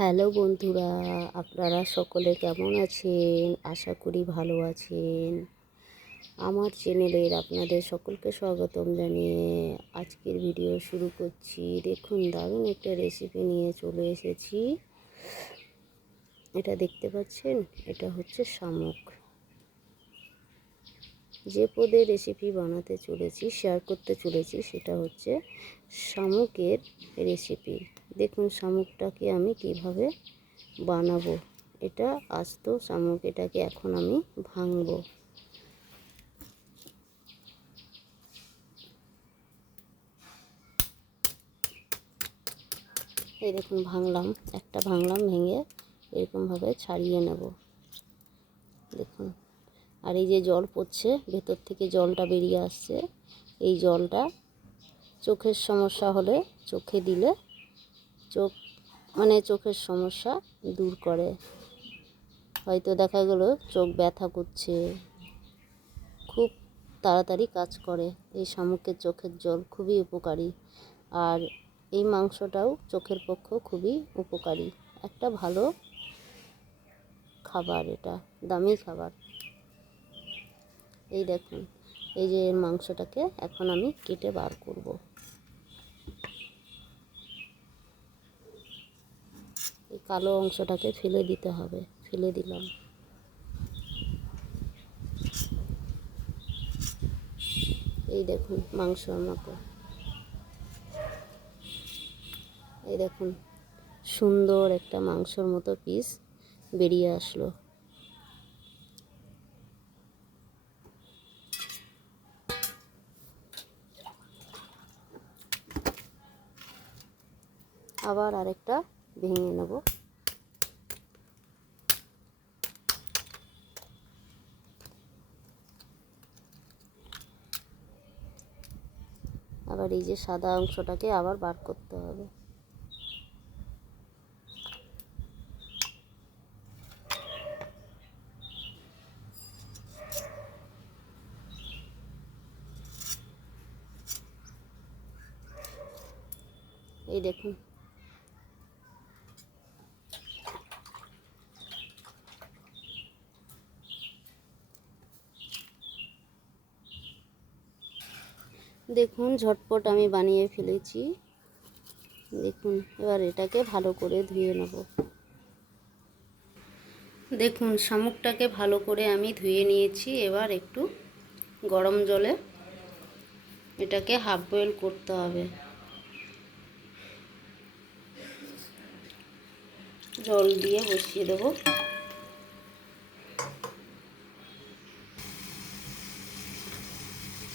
Hello বন্ধুরা, আপনারা সকলে কেমন আছেন? আশা করি ভালো আছেন। আমার চ্যানেলের আপনাদের সকলকে স্বাগতম জানিয়ে আজকের ভিডিও শুরু করছি। দেখুন, দারুণ একটা রেসিপি নিয়ে চলে এসেছি। এটা দেখতে পাচ্ছেন, এটা হচ্ছে শামুক। যে পদে রেসিপি বানাতে চলেছি, শেয়ার করতে চলেছি, সেটা হচ্ছে শামুকের রেসিপি। দেখুন শামুকটাকে আমি কিভাবে বানাবো। এটা আস্ত শামুক, এটাকে এখন আমি ভাঙবো। এই দেখুন ভাঙলাম, একটা ভাঙলাম, ভেঙে এরকমভাবে ছাড়িয়ে নেব। দেখুন, আর এই যে জল পড়ছে, ভেতর থেকে জলটা বেরিয়ে আসছে, এই জলটা চোখের সমস্যা হলে চোখে দিলে চোখের সমস্যা দূর করে। হয়তো দেখা গেল চোখ ব্যথা করছে, খুব তাড়াতাড়ি কাজ করে। এই শামুকের চোখের জল খুবই উপকারী, আর এই মাংসটাও চোখের পক্ষে খুবই উপকারী। একটা ভালো খাবার, এটা দামি খাবার। এই দেখুন, এই যে এর মাংসটাকে এখন আমি কেটে বার করব। এই কালো অংশটাকে ফেলে দিতে হবে, ফেলে দিলাম। এই দেখুন মাংসর মতো, এই দেখুন সুন্দর একটা মাংসর মতো পিস বেরিয়ে আসলো। আবার আরেকটা ভেঙে নেব। আবার এই যে সাদা অংশটাকে আবার বার করতে হবে। এই দেখুন, দেখুন ঝটপট আমি বানিয়ে ফেলেছি। দেখুন, এবার এটাকে ভালো করে ধুয়ে নেব। দেখুন শামুকটাকে ভালো করে আমি ধুয়ে নিয়েছি। এবার একটু গরম জলে এটাকে হাফ বয়েল করতে হবে। জল দিয়ে বসিয়ে দেব।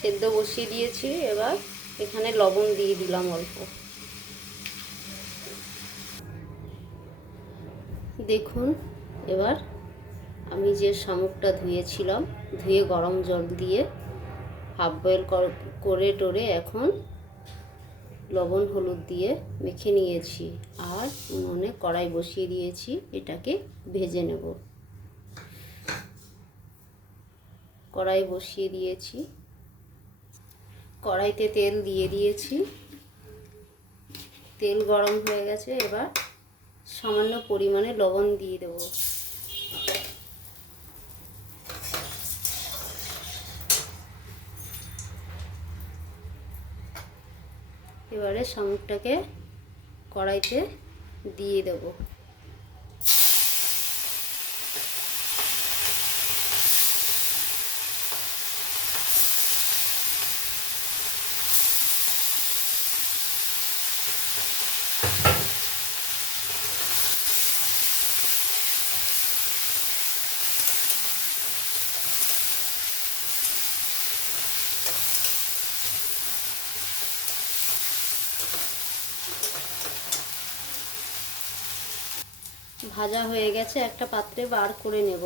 সেদ্ধ বসিয়ে দিয়েছি। এবার এখানে লবণ দিয়ে দিলাম অল্প। দেখুন, এবার আমি যে শামুকটা ধুয়েছিলাম, ধুয়ে গরম জল দিয়ে হাফ বয়েল করে টোরে এখন লবণ হলুদ দিয়ে মেখে নিয়েছি। আর উনুনে কড়াই বসিয়ে দিয়েছি, এটাকে ভেজে নেব। কড়াই বসিয়ে দিয়েছি, কড়াইতে তেল দিয়ে দিয়েছি। তেল গরম হয়ে গেছে, এবার সামান্য পরিমাণে লবণ দিয়ে দেব। এবারে শামুকটাকে কড়াইতে দিয়ে দেব। ভাজা হয়ে গেছে, একটা পাত্রে বার করে নেব।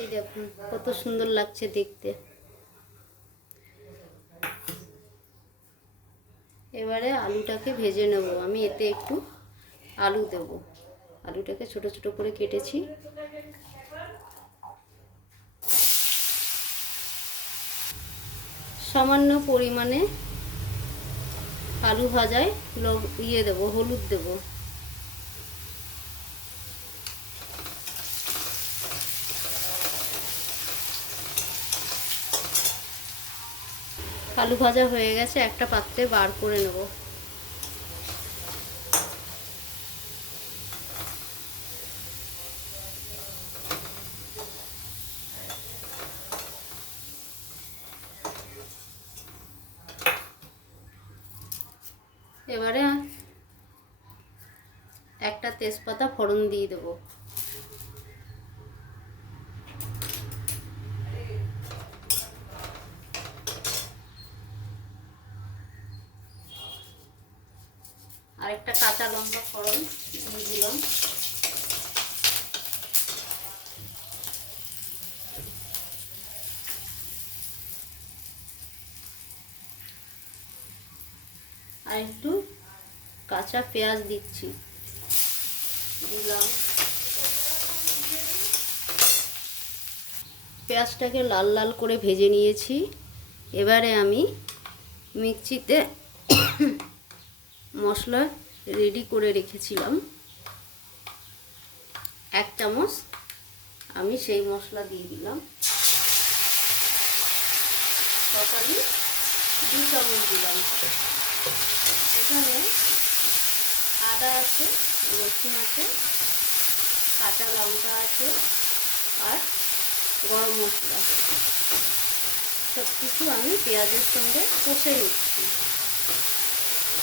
এই দেখুন কত সুন্দর লাগছে দেখতে। এবারে আলুটাকে ভেজে নেব। আমি এতে একটু আলু দেব। আলুটাকে ছোট ছোট করে কেটেছি। সামান্য পরিমাণে আলু ভাজায় দেবো, হলুদ দেবো। আলু ভাজা হয়ে গেছে, একটা পাত্রে বার করে নেব। এবারে একটা তেজপাতা ফোড়ন দিয়ে দেবো। আর একটা কাঁচা লঙ্কা ফোড়ন দিয়ে দিলাম। আর একটু কাঁচা পেঁয়াজ দিচ্ছি, দিলাম। পেঁয়াজটাকে লাল লাল করে ভেজে নিয়েছি। এবারে আমি মিক্সিতে মশলা রেডি করে রেখেছিলাম 1 চামচ, আমি সেই মশলা দিয়ে দিলাম। তরকারি 2 চামচ দিলাম। এখানে আদা আছে, রসুন আছে, কাঁচা লঙ্কা আছে আর গরম মশলা। সব কিছু আমি পেঁয়াজের সঙ্গে কষে নিচ্ছি।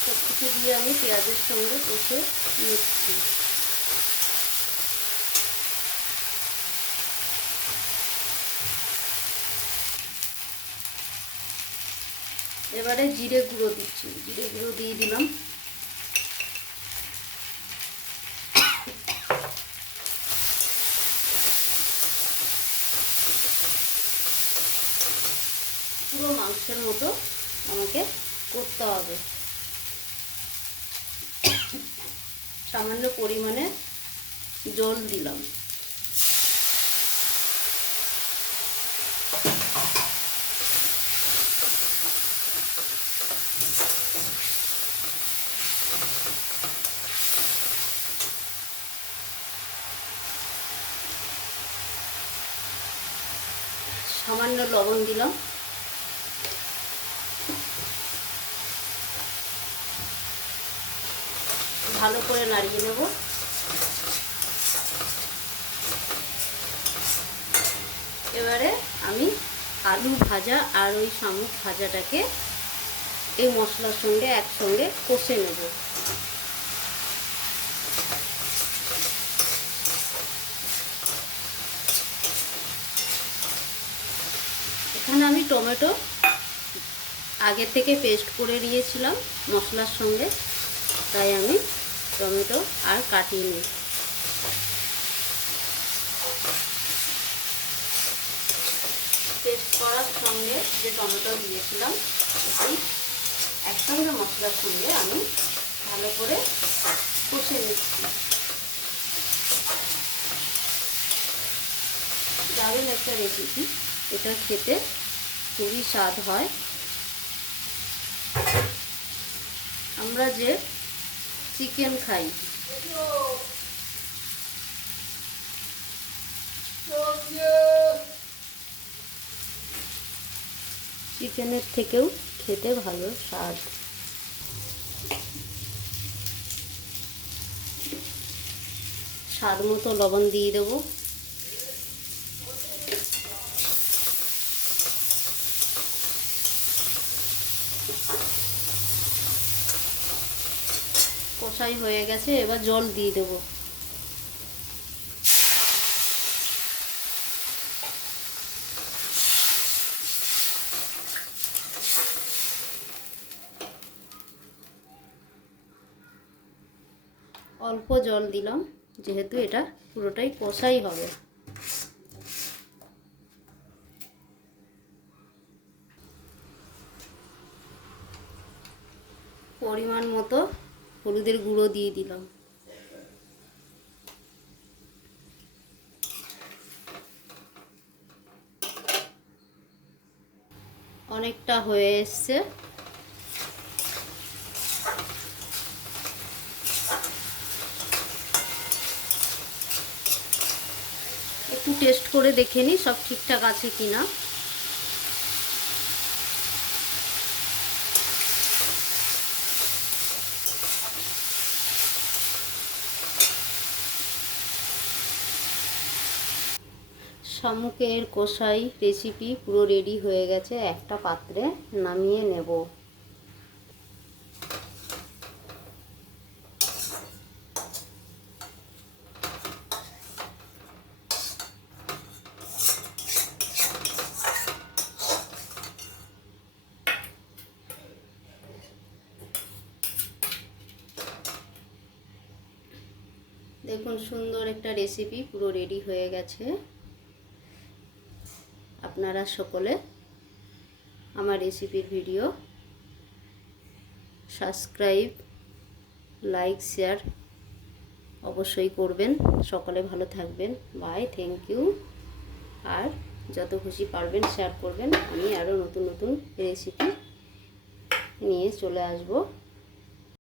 সব কিছু দিয়ে আমি পেঁয়াজের সঙ্গে কষে নিচ্ছি। এবারে জিরে গুঁড়ো দিচ্ছি, জিরে গুঁড়ো দিয়ে দিলাম। পুরো মাংসের মতো আমাকে করতে হবে। সামান্য পরিমাণে জল দিলাম। সামান্য লবণ দিলাম। ভালো করে নাড়িয়ে নেব। এবারে আমি আলু ভাজা আর ওই শামুক ভাজাটাকে এই মশলার সঙ্গে একসঙ্গে কষে নেব। এখানে আমি টমেটো আগে থেকে পেস্ট করে নিয়েছিলাম মশলার সঙ্গে, তাই আমি টমেটো আর কাটিনি। পেস্ট করার সঙ্গে যে টমেটো দিয়েছিলাম এই একসঙ্গে মশলার সঙ্গে আমি ভালো করে কষে নিচ্ছি। দারুণ একটা রেসিপি, এটা খেতে খুবই স্বাদ হয়। আমরা যে চিকেন খাই, চিকেনের থেকেও খেতে ভালো স্বাদ। স্বাদ মতো লবণ দিয়ে দেবো। কষাই হয়ে গেছে, এবার জল দিয়ে দেবো। অল্প জল দিলাম, যেহেতু এটা পুরোটাই কষাই হবে। পরিমাণ মতো হলুদের গুঁড়ো দিয়ে দিলাম। অনেকটা হয়ে এসছে। একটু টেস্ট করে দেখে নিই সব ঠিকঠাক আছে কিনা। শামুকের কষাই রেসিপি পুরো রেডি হয়ে গেছে। একটা পাত্রে নামিয়ে নেব। দেখুন সুন্দর একটা রেসিপি পুরো রেডি হয়ে গেছে। আপনারা সকলে আমার রেসিপির ভিডিও সাবস্ক্রাইব, লাইক, শেয়ার অবশ্যই করবেন। সকলে ভালো থাকবেন। By, thank you. আর যত খুশি পারবেন শেয়ার করবেন। আমি আরও নতুন নতুন রেসিপি নিয়ে চলে আসব।